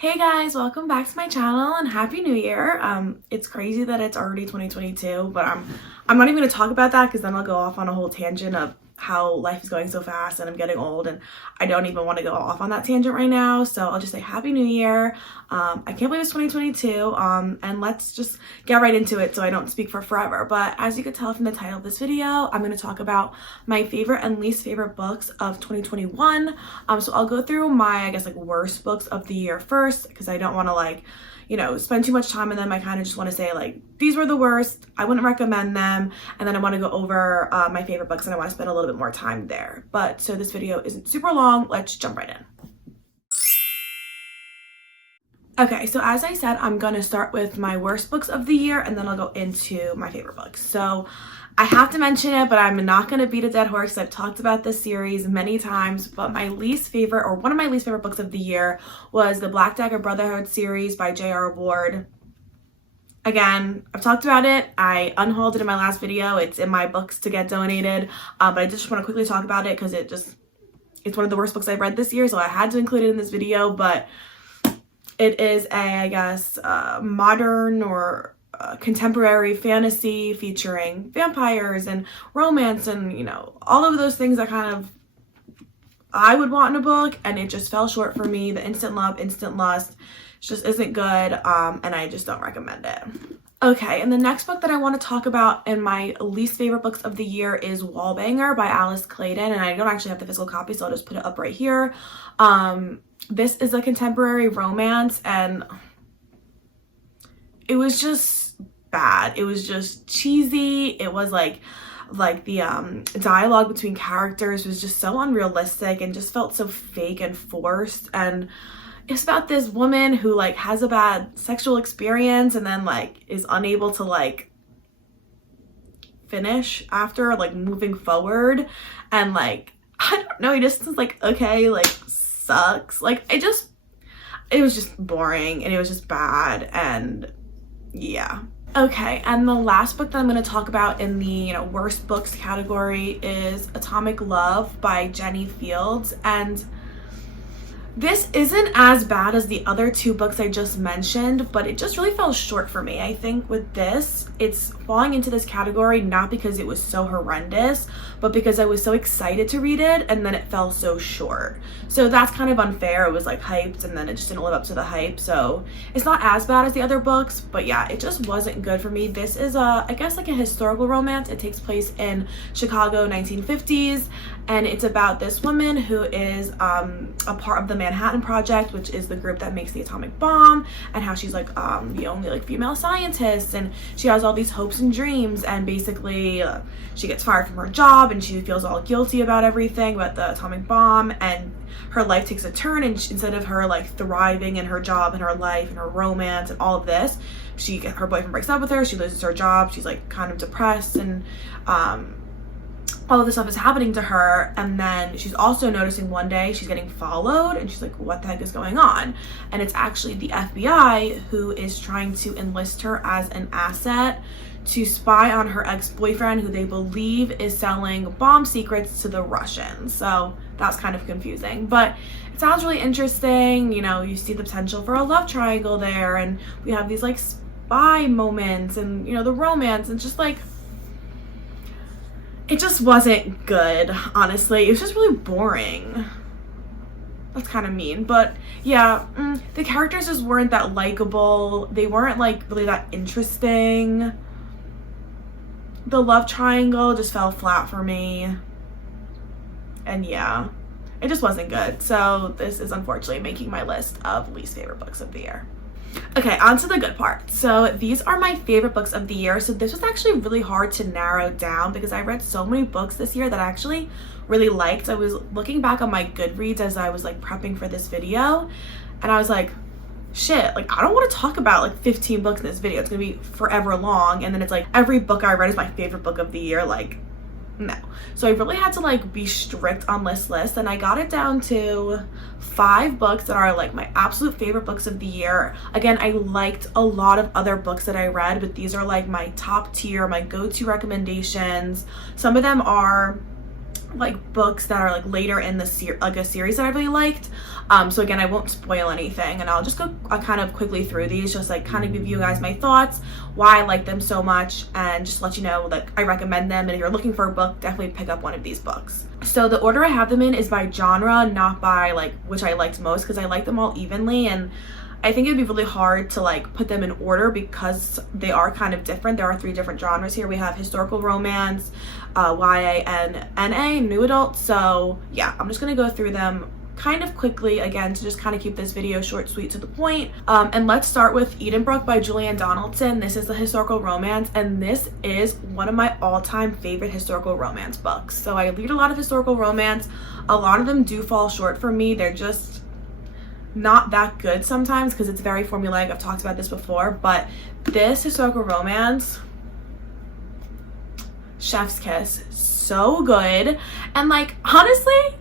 Hey guys, welcome back to my channel and Happy New Year. It's crazy that it's already 2022, but I'm not even going to talk about that because then I'll go off on a whole tangent of how life is going so fast and I'm getting old, and I don't even want to go off on that tangent right now. So I'll just say Happy New Year. I can't believe it's 2022, and let's just get right into it so I don't speak for forever. But as you can tell from the title of this video, I'm going to talk about my favorite and least favorite books of 2021. So I'll go through my, worst books of the year first, because I don't want to spend too much time on them. I kind of just want to say these were the worst, I wouldn't recommend them, and then I want to go over my favorite books and I want to spend a little bit more time there. But so this video isn't super long, let's jump right in. Okay, so as I said, I'm going to start with my worst books of the year and then I'll go into my favorite books. So I have to mention it, but I'm not going to beat a dead horse. I've talked about this series many times, but my least favorite, or one of my least favorite books of the year, was the Black Dagger Brotherhood series by J.R. Ward. Again, I've talked about it. I unhauled it in my last video. It's in my books to get donated, but I just want to quickly talk about it because it's one of the worst books I've read this year, so I had to include it in this video. But it is modern or contemporary fantasy featuring vampires and romance and, all of those things that kind of I would want in a book, and it just fell short for me. The instant love, instant lust just isn't good, and I just don't recommend it. Okay, and the next book that I want to talk about in my least favorite books of the year is Wallbanger by Alice Clayton, and I don't actually have the physical copy, so I'll just put it up right here. This is a contemporary romance, and it was just bad. It was just cheesy. It was like the dialogue between characters was just so unrealistic and just felt so fake and forced. And it's about this woman who has a bad sexual experience and then is unable to finish after moving forward, and I don't know, he just is okay, sucks. It was just boring and it was just bad, and yeah. Okay, and the last book that I'm going to talk about in the worst books category is Atomic Love by Jenny Fields, and this isn't as bad as the other two books I just mentioned, but it just really fell short for me. I think with this, it's falling into this category not because it was so horrendous, but because I was so excited to read it and then it fell so short. So that's kind of unfair. It was hyped and then it just didn't live up to the hype. So it's not as bad as the other books, but yeah, it just wasn't good for me. This is a historical romance. It takes place in Chicago 1950s, and it's about this woman who is a part of the Manhattan Project, which is the group that makes the atomic bomb, and how she's the only female scientist, and she has all these hopes and dreams, and basically she gets fired from her job and she feels all guilty about everything, about the atomic bomb, and her life takes a turn, and instead of her thriving in her job and her life and her romance and all of this, her boyfriend breaks up with her, she loses her job, she's kind of depressed, and all of this stuff is happening to her. And then she's also noticing one day she's getting followed, and she's like, what the heck is going on? And it's actually the FBI who is trying to enlist her as an asset to spy on her ex-boyfriend, who they believe is selling bomb secrets to the Russians. So that's kind of confusing, but it sounds really interesting. You see the potential for a love triangle there, and we have these spy moments, and the romance, and just it just wasn't good, honestly. It was just really boring. That's kind of mean, but yeah, the characters just weren't that likable. They weren't really that interesting. The love triangle just fell flat for me. And yeah, it just wasn't good. So this is unfortunately making my list of least favorite books of the year. Okay, on to the good part. So these are my favorite books of the year. So this was actually really hard to narrow down because I read so many books this year that I actually really liked. I was looking back on my Goodreads as I was prepping for this video, and I was like, shit, I don't want to talk about 15 books in this video. It's gonna be forever long, and then it's every book I read is my favorite book of the year. No. So I really had to be strict on this list, and I got it down to 5 books that are my absolute favorite books of the year. Again, I liked a lot of other books that I read, but these are my top tier, my go-to recommendations. Some of them are like books that are like later in the like a series that I really liked. So again, I won't spoil anything, and I'll just go kind of quickly through these, just like kind of give you guys my thoughts, why I like them so much, and just let you know that I recommend them. And if you're looking for a book, definitely pick up one of these books. So the order I have them in is by genre, not by like which I liked most, because I like them all evenly, and I think it'd be really hard to like put them in order because they are kind of different. There are 3 different genres here. We have historical romance, YA, and NA, new adult. So yeah, I'm just gonna go through them kind of quickly again to just kind of keep this video short, sweet, to the point. And let's start with Edenbrooke by Julianne Donaldson. This is the historical romance, and this is one of my all-time favorite historical romance books. So I read a lot of historical romance. A lot of them do fall short for me. They're just not that good sometimes because it's very formulaic. I've talked about this before, but this historical romance, chef's kiss, so good. And like, honestly,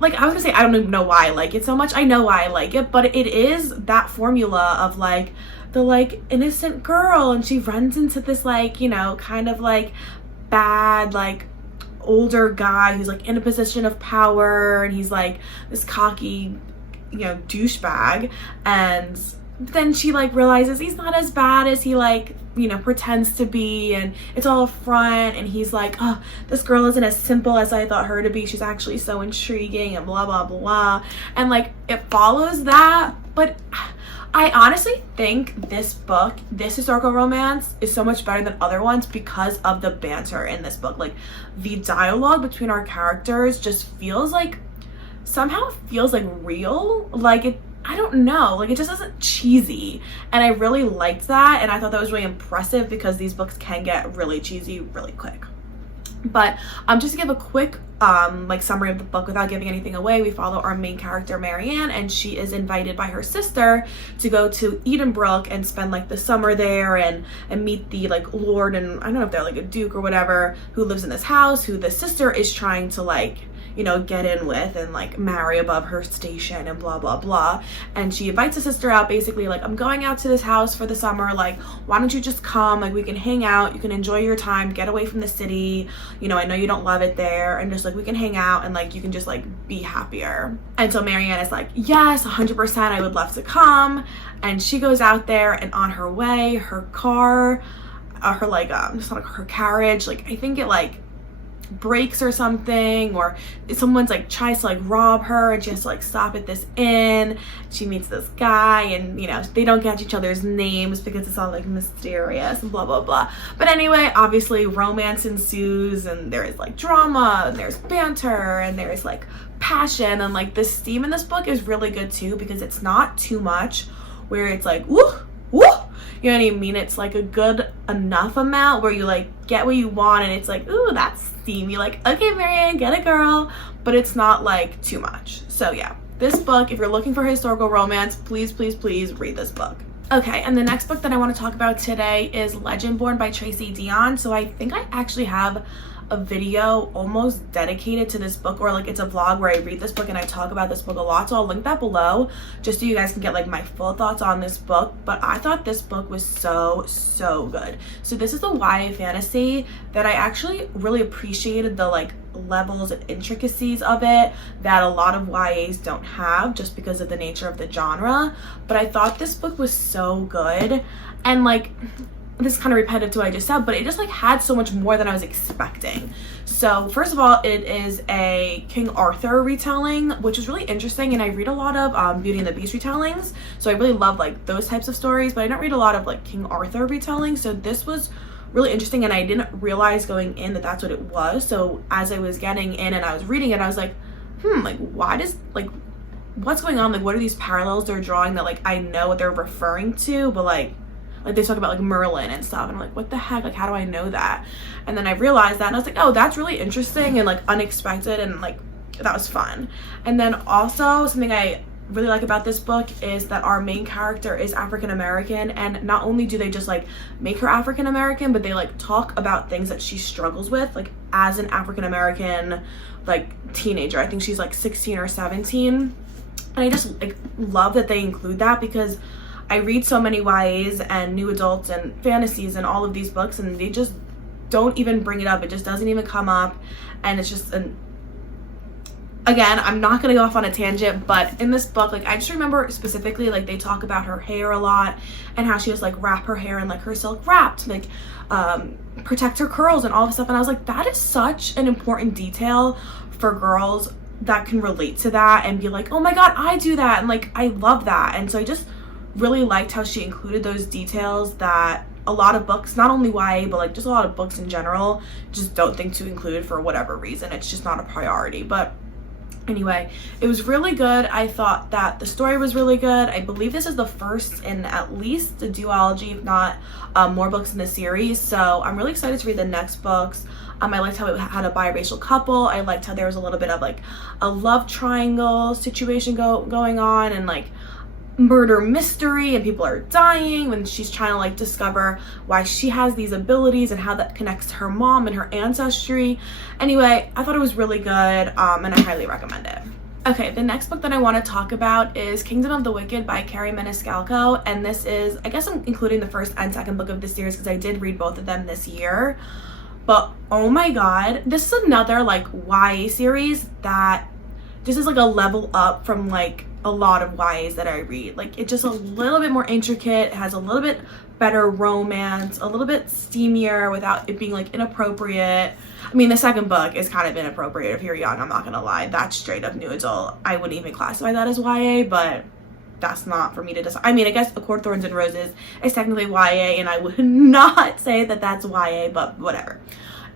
like I was gonna say, I don't even know why I like it so much. I know why I like it, but it is that formula of like the like innocent girl, and she runs into this like, you know, kind of like bad like older guy who's like in a position of power, and he's like this cocky, you know, douchebag, and then she like realizes he's not as bad as he like, you know, pretends to be, and it's all a front, and he's like, oh, this girl isn't as simple as I thought her to be, she's actually so intriguing, and blah blah blah. And like it follows that, but I honestly think this book, this historical romance, is so much better than other ones because of the banter in this book. Like the dialogue between our characters just feels like, somehow feels like real. Like it, I don't know, like it just isn't cheesy, and I really liked that, and I thought that was really impressive because these books can get really cheesy really quick. But just to give a quick like summary of the book without giving anything away, we follow our main character Marianne, and she is invited by her sister to go to Edenbrooke and spend like the summer there and meet the like lord, and I don't know if they're like a duke or whatever, who lives in this house, who the sister is trying to like, you know, get in with and like marry above her station and blah blah blah. And she invites the sister out, basically like, I'm going out to this house for the summer, like why don't you just come, like we can hang out, you can enjoy your time, get away from the city, you know, I know you don't love it there, and just like we can hang out and like you can just like be happier. And so Marianne is like, yes, 100%, I would love to come. And she goes out there, and on her way, her car, her like just like her carriage, like I think it like breaks or something, or someone's like tries to like rob her, and she has to like stop at this inn. She meets this guy, and you know, they don't catch each other's names because it's all like mysterious and blah blah blah. But anyway, obviously romance ensues, and there is like drama, and there's banter, and there's like passion, and like this theme in this book is really good too, because it's not too much where it's like woo woo, you know what I mean? It's like a good enough amount where you like get what you want, and it's like, ooh, that's steamy, like, okay, Marianne, get it, girl, but it's not like too much. So yeah, this book, if you're looking for historical romance, please please please read this book. Okay, and the next book that I want to talk about today is Legendborn by Tracy Deonn. So I think I actually have a video almost dedicated to this book, or like it's a vlog where I read this book and I talk about this book a lot, so I'll link that below just so you guys can get like my full thoughts on this book. But I thought this book was so good. So this is a YA fantasy that I actually really appreciated the like levels and intricacies of it that a lot of YAs don't have just because of the nature of the genre. But I thought this book was so good, and like, this is kind of repetitive to what I just said, but it just like had so much more than I was expecting. So first of all, it is a King Arthur retelling, which is really interesting, and I read a lot of Beauty and the Beast retellings, so I really love like those types of stories, but I don't read a lot of like King Arthur retellings. So this was really interesting, and I didn't realize going in that that's what it was. So as I was getting in and I was reading it, I was like, like why does like, what's going on, like what are these parallels they're drawing that like I know what they're referring to, but like they talk about like Merlin and stuff, and I'm like, what the heck, like how do I know that? And then I realized that, and I was like, oh, that's really interesting and like unexpected, and like that was fun. And then also something I really like about this book is that our main character is African American, and not only do they just like make her African American, but they like talk about things that she struggles with like as an African American like teenager. I think she's like 16 or 17, and I just like love that they include that, because I read so many YAs and new adults and fantasies and all of these books, and they just don't even bring it up. It just doesn't even come up, and it's just an, again, I'm not gonna go off on a tangent, but in this book, like, I just remember specifically, like, they talk about her hair a lot and how she was like wrap her hair in like her silk wrap to like protect her curls and all this stuff, and I was like, that is such an important detail for girls that can relate to that and be like, oh my god, I do that, and like, I love that. And so I just really liked how she included those details that a lot of books, not only YA, but like just a lot of books in general, just don't think to include for whatever reason. It's just not a priority. But anyway, it was really good. I thought that the story was really good. I believe this is the first in at least a duology, if not more books in the series. So I'm really excited to read the next books. I liked how it had a biracial couple. I liked how there was a little bit of like a love triangle situation going on, and like murder mystery, and people are dying when she's trying to like discover why she has these abilities and how that connects to her mom and her ancestry. Anyway, I thought it was really good, and I highly recommend it. Okay, the next book that I want to talk about is Kingdom of the Wicked by Carrie Maniscalco, and this is, I guess I'm including the first and second book of the series because I did read both of them this year. But oh my god, this is another like YA series that just is like a level up from like a lot of YAs that I read. Like, it's just a little bit more intricate, it has a little bit better romance, a little bit steamier without it being like inappropriate. I mean, the second book is kind of inappropriate if you're young, I'm not gonna lie. That's straight up new adult. I wouldn't even classify that as YA, but that's not for me to decide. I mean, I guess A Court of Thorns and Roses is technically YA, and I would not say that that's YA, but whatever.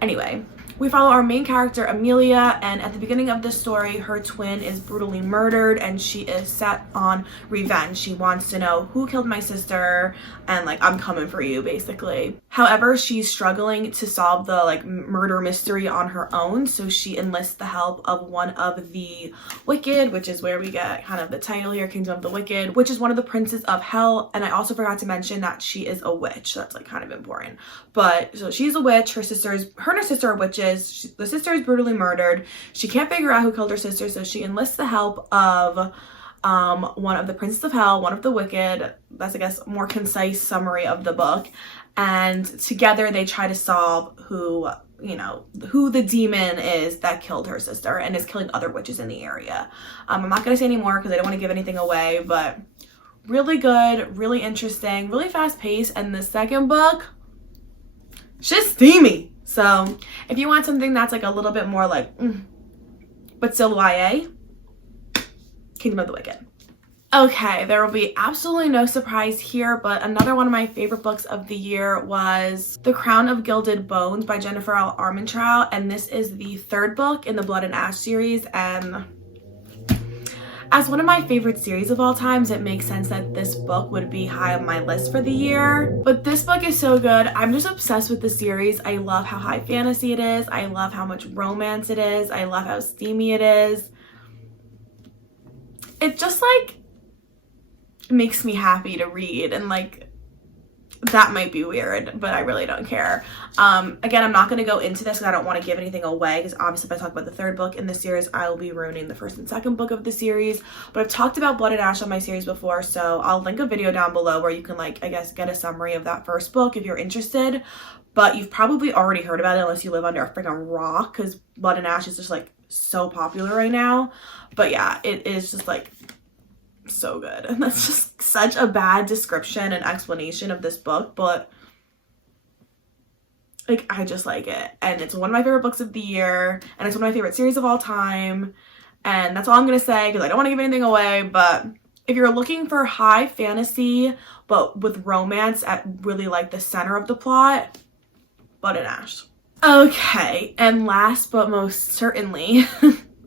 Anyway, we follow our main character, Amelia, and at the beginning of the story, her twin is brutally murdered, and she is set on revenge. She wants to know who killed my sister, and like, I'm coming for you, basically. However, she's struggling to solve the like murder mystery on her own, so she enlists the help of one of the Wicked, which is where we get kind of the title here, Kingdom of the Wicked, which is one of the princes of hell. And I also forgot to mention that she is a witch. That's like kind of important. But so she's a witch, her and her sister are witches. The sister is brutally murdered. She can't figure out who killed her sister, so she enlists the help of one of the princes of hell, one of the Wicked. That's, I guess, a more concise summary of the book. And together they try to solve who the demon is that killed her sister and is killing other witches in the area. I'm not going to say any more because I don't want to give anything away, but really good, really interesting, really fast paced. And the second book, shit's steamy. So if you want something that's like a little bit more like, but still YA, Kingdom of the Wicked. Okay, there will be absolutely no surprise here, but another one of my favorite books of the year was The Crown of Gilded Bones by Jennifer L. Armentrout, and this is the third book in the Blood and Ash series. And as one of my favorite series of all times, it makes sense that this book would be high on my list for the year. But this book is so good. I'm just obsessed with the series. I love how high fantasy it is. I love how much romance it is. I love how steamy it is. It just like makes me happy to read, and like, that might be weird, but I really don't care. Again, I'm not going to go into this because I don't want to give anything away, because obviously if I talk about the third book in the series, I will be ruining the first and second book of the series. But I've talked about Blood and Ash on my series before, so I'll link a video down below where you can like, I guess, get a summary of that first book if you're interested. But you've probably already heard about it unless you live under a freaking rock, because Blood and Ash is just like so popular right now. But yeah, it is just like so good, and that's just such a bad description and explanation of this book, but like, I just like it, and it's one of my favorite books of the year, and it's one of my favorite series of all time, and that's all I'm gonna say because I don't want to give anything away. But if you're looking for high fantasy but with romance at really like the center of the plot, Blood and Ash. Okay, and last but most certainly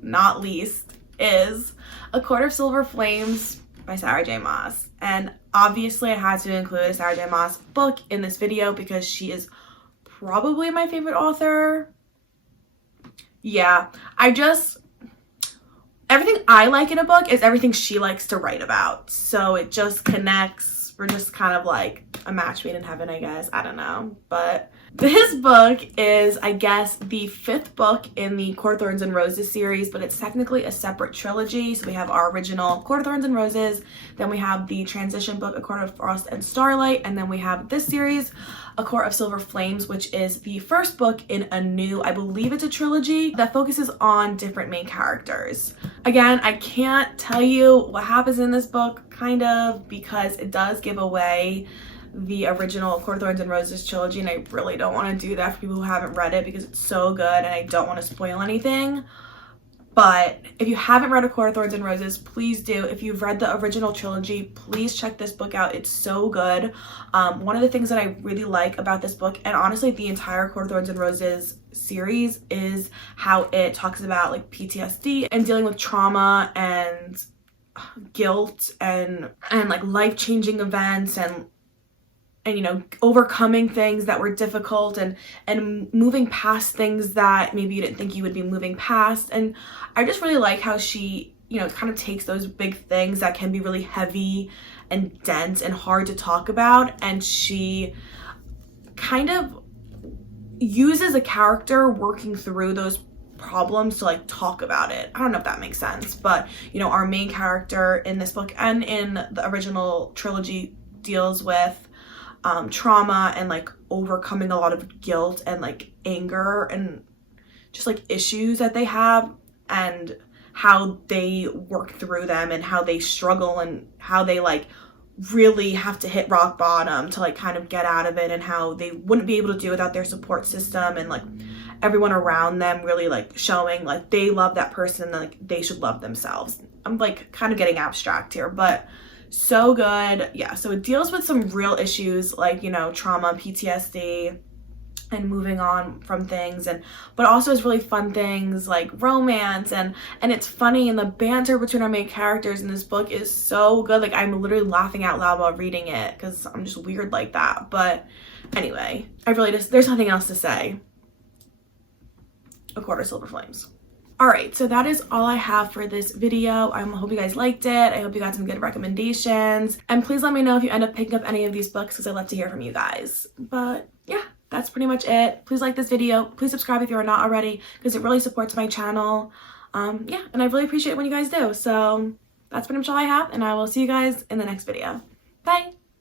not least is A Court of Silver Flames by Sarah J. Maas. And obviously I had to include a Sarah J. Maas book in this video because she is probably my favorite author. Yeah, everything I like in a book is everything she likes to write about. So it just connects. We're just kind of like a match made in heaven, I guess. I don't know. But This book is, I guess, the 5th book in the Court of Thorns and Roses series, but it's technically a separate trilogy. So we have our original Court of Thorns and Roses, then we have the transition book, A Court of Frost and Starlight, and then we have this series, A Court of Silver Flames, which is the first book in a new, I believe it's a trilogy, that focuses on different main characters. Again, I can't tell you what happens in this book, kind of, because it does give away the original Court of Thorns and Roses trilogy, and I really don't want to do that for people who haven't read it because it's so good and I don't want to spoil anything. But if you haven't read A Court of Thorns and Roses, please do. If you've read the original trilogy, please check this book out. It's so good. One of the things that I really like about this book, and honestly the entire Court of Thorns and Roses series, is how it talks about like PTSD and dealing with trauma and guilt and like life-changing events and you know, overcoming things that were difficult and moving past things that maybe you didn't think you would be moving past. And I just really like how she, you know, kind of takes those big things that can be really heavy and dense and hard to talk about, and she kind of uses a character working through those problems to like talk about it. I don't know if that makes sense, but you know, our main character in this book and in the original trilogy deals with trauma and like overcoming a lot of guilt and like anger and just like issues that they have, and how they work through them and how they struggle and how they like really have to hit rock bottom to like kind of get out of it, and how they wouldn't be able to do without their support system, and like everyone around them really like showing like they love that person and like they should love themselves. I'm like kind of getting abstract here, but so good. Yeah, so it deals with some real issues like, you know, trauma, PTSD, and moving on from things, and but also has really fun things like romance, and it's funny, and the banter between our main characters in this book is so good. Like I'm literally laughing out loud while reading it because I'm just weird like that. But anyway, I really just, there's nothing else to say. A Court of Silver Flames. Alright, so that is all I have for this video. I hope you guys liked it. I hope you got some good recommendations. And please let me know if you end up picking up any of these books because I'd love to hear from you guys. But yeah, that's pretty much it. Please like this video. Please subscribe if you are not already because it really supports my channel. Yeah, and I really appreciate it when you guys do. So that's pretty much all I have, and I will see you guys in the next video. Bye!